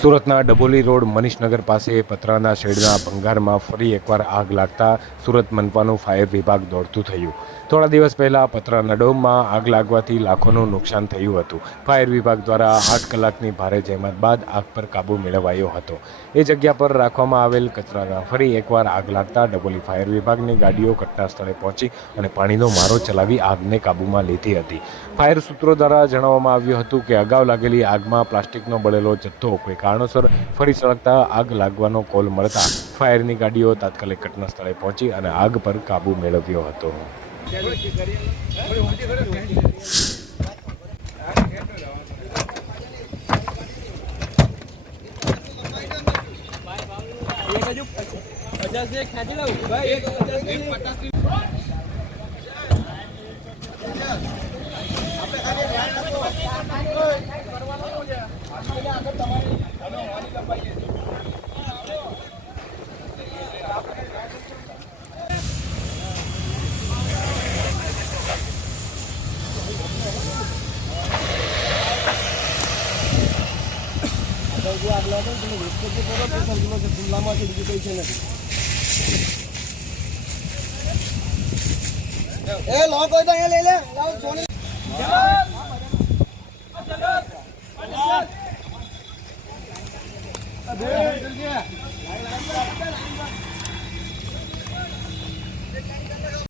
સુરતના ડબોલી રોડ મનીષનગર પાસે પતરાના શેડના ભંગારમાં ફરી એકવાર આગ લાગતા સુરત મનપાનું ફાયર વિભાગ દોડતું થયું. થોડા દિવસ પહેલા પતરાના ડોમમાં આગ લાગવાથી લાખોનું નુકસાન થયું હતું. ફાયર વિભાગ દ્વારા આઠ કલાકની ભારે જહેમત બાદ આગ પર કાબૂ મેળવાયો હતો. એ જગ્યા પર રાખવામાં આવેલ કચરાના ફરી એકવાર આગ લાગતા ડબોલી ફાયર વિભાગની ગાડીઓ ઘટના સ્થળે પહોંચી અને પાણીનો મારો ચલાવી આગને કાબૂમાં લીધી હતી. ફાયર સૂત્રો દ્વારા જણાવવામાં આવ્યું હતું કે અગાઉ લાગેલી આગમાં પ્લાસ્ટિકનો બળેલો જથ્થો કોઈ કારણોસર ફરી સળગતા આગ લાગવાનો કોલ મળતા ફાયરની ગાડીઓ તાત્કાલિક ઘટના સ્થળે પહોંચી અને આગ પર કાબૂ મેળવ્યો હતો. પચાસ એક જો લો કે છે બીજું કંઈ છે નથી એ તો અહીંયા લઈ લે લાવ સોની જલ્દી